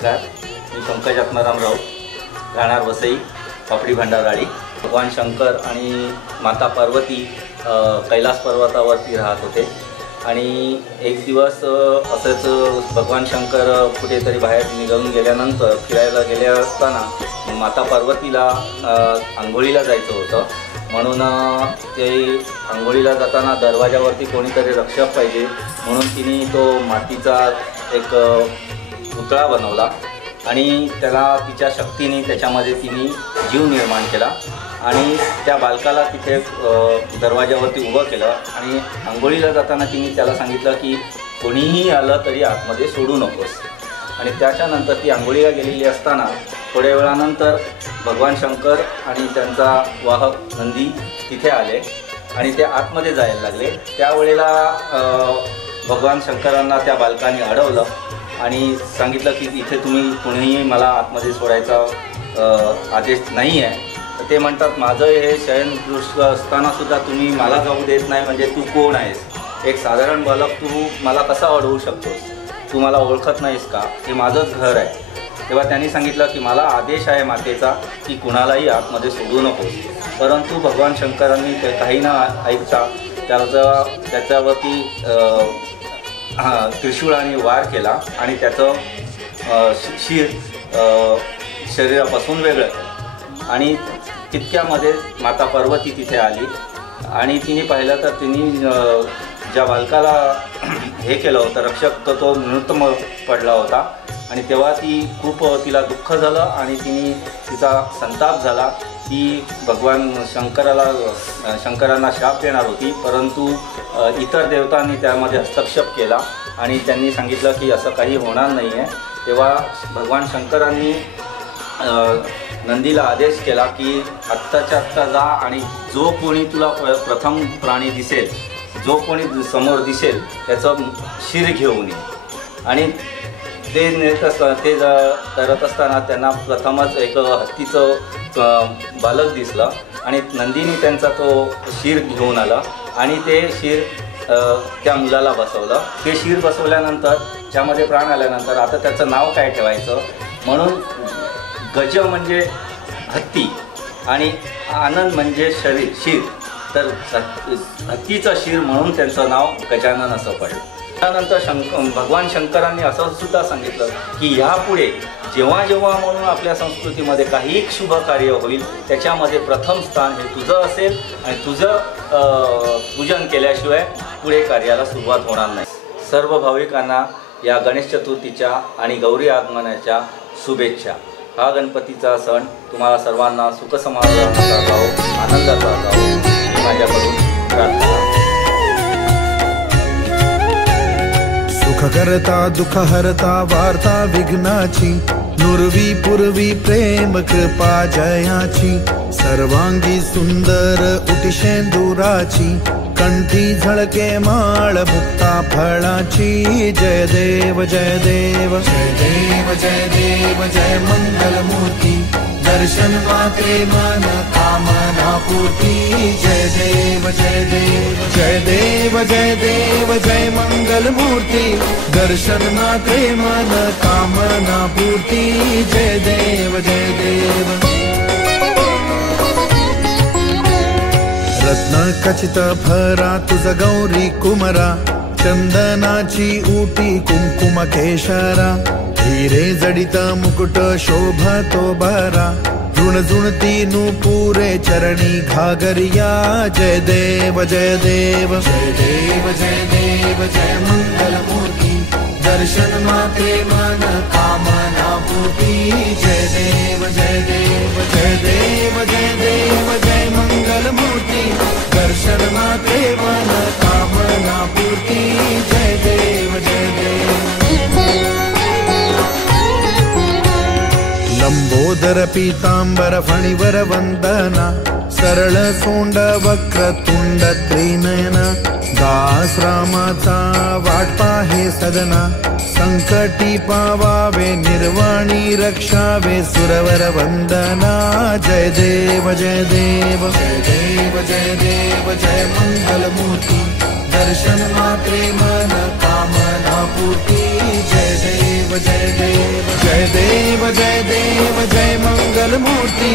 नमस्कार, मी पंकज आत्माराम राऊत, राहणार वसई, पापडी भंडारवाडी। भगवान शंकर आणि माता पार्वती कैलास पर्वतावरती राहत होते आणि एक दिवस असंच भगवान शंकर कुठेतरी बाहेर निघून गेल्यानंतर फिरायला गेले असताना माता पार्वतीला आंघोळीला जायचं होतं, म्हणून ते आंघोळीला जाताना दरवाजावरती कोणीतरी रक्षक पाहिजे म्हणून तिने तो मातीचा एक पुतळा बनवला आणि त्याला तिच्या शक्तीने त्याच्यामध्ये तिने जीव निर्माण केला आणि त्या बालकाला तिथे दरवाजावरती उभं केलं आणि आंघोळीला जाताना तिने त्याला सांगितलं की कोणीही आलं तरी आतमध्ये सोडू नकोस। आणि त्याच्यानंतर ती आंघोळीला गेलेली असताना थोड्या वेळानंतर भगवान शंकर आणि त्यांचा वाहक नंदी तिथे आले आणि ते आतमध्ये जायला लागले। त्यावेळेला भगवान शंकरांना त्या बालकाने अडवलं आणि सांगितलं की इथे तुम्ही कोणीही मला आतमध्ये सोडायचा आदेश नाही आहे। ते म्हणतात माझं हे शयनदृष्ट असतानासुद्धा तुम्ही मला जाऊ देत नाही, म्हणजे तू कोण आहेस? एक साधारण बालक तू मला कसा अडवू शकतोस? तू मला ओळखत नाहीस का? हे माझंच घर आहे। तेव्हा त्यांनी सांगितलं की मला आदेश आहे मातेचा की कुणालाही आतमध्ये सोडू नकोस। परंतु भगवान शंकरांनी ते काही न ऐकता त्याच्यावरती त्रिशूळाने वार केला आणि त्याचं शिर शरीरापासून वेगळं केलं आणि तितक्यामध्ये माता पार्वती तिथे आली आणि तिने पाहिलं तर तिने ज्या बालकाला हे केलं होतं रक्षक तो मृत पडला होता आणि तेव्हा ती खूप तिला दुःख झालं आणि तिचा संताप झाला की भगवान शंकरांना शाप देणार होती, परंतु इतर देवतांनी त्यामध्ये हस्तक्षेप केला आणि त्यांनी सांगितलं की असं काही होणार नाही आहे। तेव्हा भगवान शंकरांनी नंदीला आदेश केला की आत्ताच्या आत्ता जा आणि जो कोणी तुला प्रथम प्राणी दिसेल, जो कोणी समोर दिसेल त्याचं शिर घेऊन ये। आणि ते करत असताना त्यांना प्रथमच एक हत्तीचं बालक दिसलं आणि नंदीने त्यांचा तो शिर घेऊन आला आणि ते शिर त्या मुलाला बसवलं। ते शिर बसवल्यानंतर त्यामध्ये प्राण आल्यानंतर आता त्याचं नाव काय ठेवायचं म्हणून गज म्हणजे हत्ती आणि आनंद म्हणजे शिर, तर हत्तीचं शिर म्हणून त्यांचं नाव गजानन असं पडलं। त्यानंतर भगवान शंकरांनी असं सुद्धा सांगितलं की ह्यापुढे जेव्हा जेव्हा म्हणून आपल्या संस्कृतीमध्ये काही शुभ कार्य होईल त्याच्यामध्ये प्रथम स्थान हे तुझं असेल आणि तुझं पूजन केल्याशिवाय पुढे कार्याला सुरुवात होणार नाही। सर्व भाविकांना या गणेश चतुर्थीच्या आणि गौरी आगमनाच्या शुभेच्छा। हा गणपतीचा सण तुम्हाला सर्वांना सुख समाधानाचा जाओ, आनंदाचा जाओ ही माझ्याकडून प्रार्थना। सुख करता दुःख हरता वार्ता विघ्नाची, नुरवी पूर्वी प्रेम कृपा जयाची, सर्वांगी सुंदर उटिशेंदुराची, कंठी झळके माळ मुक्ता फळाची। जय देव जय देव जय देव जय देव जय मंगल मूर्ती, दर्शन मात्रे मन कामना पूर्ती। जय देव जय देव जय देव जय देव जय मंगल मूर्ती, दर्शन मात्रे मन कामना पूर्ती। जय देव जय देव। रत्न खचित भरा तुझ गौरी कुमरा, चंदनाची उटी कुंकुम केशरा, हिरे जडित मुकुट शोभतो बरा, ऋणझुणती नूपुरे चरणी घागरिया। जय देव जय देव जय देव जय देव जय मंगल मूर्ती, दर्शन मात्रे मन कामना पूर्ती। जय देव जय देव जय देव जय देव जय मंगल मूर्ती, दर्शन मात्रे मन कामना पूर्ती। जय देव जय देव। लंबोदर पीतांबर फणिवर वंदना, सरळ सोंड वक्रतुंड त्रिनयना, दास रामाचा वाट पाहे सदना, संकटी पावावे निर्वाणी रक्षावे सुरवर वंदना। जय देव जय देव जय देव जय देव जय मंगल मूर्ती, दर्शन मात्रे मन कामना पूर्ती। जय देव जय देव जय जय देव जय मंगल मूर्ती,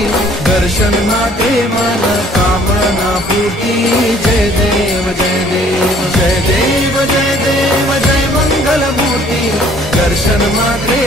दर्शन मात्रे मन कामना पूर्ती। जय देव जय देव जय देव जय देव जय मंगल मूर्ती, दर्शन मात्रे